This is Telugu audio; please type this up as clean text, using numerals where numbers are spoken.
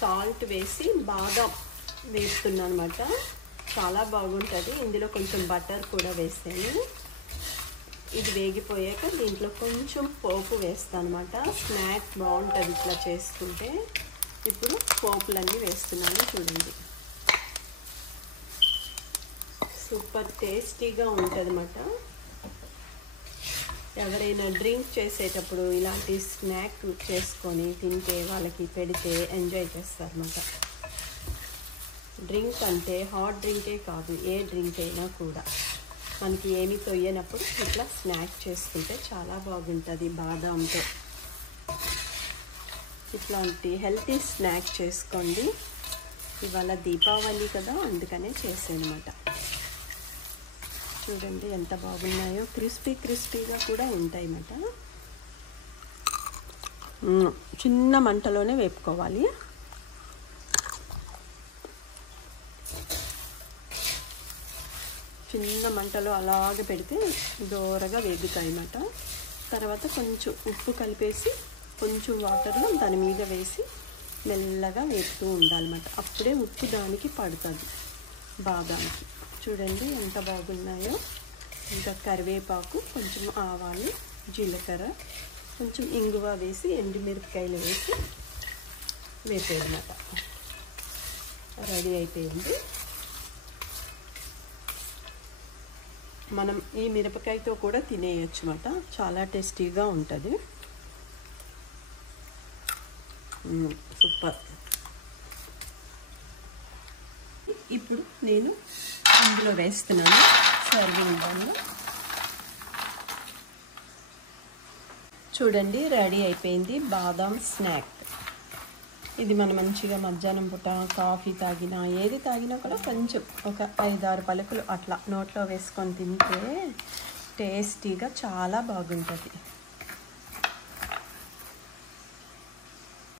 సాల్ట్ వేసి బాగా వేస్తున్నాను అన్నమాట. చాలా బాగుంటుంది. ఇందులో కొంచెం బటర్ కూడా వేసాను. ఇది వేగిపోయాక దీంట్లో కొంచెం పోపు వేస్తాను అన్నమాట. స్నాక్ బాగుంటుంది ఇట్లా చేసుకుంటే. ఇప్పుడు పోపులన్నీ వేస్తున్నాను చూడండి. సూపర్ టేస్టీగా ఉంటుంది అన్నమాట. ఎవరైనా డ్రింక్ చేసేటప్పుడు ఇలాంటి స్నాక్ చేసుకొని తింటే వాళ్ళకి పెడితే ఎంజాయ్ చేస్తారన్నమాట. డ్రింక్ అంటే హాట్ డ్రింకే కాదు, ఏ డ్రింక్ అయినా కూడా మనకి ఏమీ తొయ్యనప్పుడు ఇట్లా స్నాక్ చేసుకుంటే చాలా బాగుంటుంది. బాదాంతో ఇట్లాంటి హెల్తీ స్నాక్ చేసుకోండి. ఇవాళ దీపావళి కదా, అందుకనే చేసానమాట. చూడండి ఎంత బాగున్నాయో, క్రిస్పీగా కూడా ఉంటాయి అన్నమాట. చిన్న మంటలోనే వేపుకోవాలి. చిన్న మంటలో అలాగే పెడితే దోరగా వేగుతాయి అన్నమాట. తర్వాత కొంచెం ఉప్పు కలిపేసి కొంచెం వాటర్లో దాని మీద వేసి మెల్లగా వేపుతూ ఉండాలన్నమాట. అప్పుడే ఉప్పు దానికి పడుతుంది బాదానికి. చూడండి ఎంత బాగున్నాయో. ఇంకా కరివేపాకు, కొంచెం ఆవాలు, జీలకర్ర, కొంచెం ఇంగువ వేసి ఎండుమిరపకాయలు వేసి వేపేదన్నమాట. రెడీ అయిపోయింది. మనం ఈ మిరపకాయతో కూడా తినేయచ్చు అన్నమాట. చాలా టేస్టీగా ఉంటుంది. సూపర్. ఇప్పుడు నేను ఇందులో వేస్తున్నాను సర్వింగ్ బౌల్లో. చూడండి రెడీ అయిపోయింది బాదాం స్నాక్. ఇది మనం మంచిగా మధ్యాహ్నం పూట కాఫీ తాగినా ఏది తాగినా కూడా కొంచెం ఒక 5-6 పలుకులు అట్లా నోట్లో వేసుకొని తింటే టేస్టీగా చాలా బాగుంటుంది.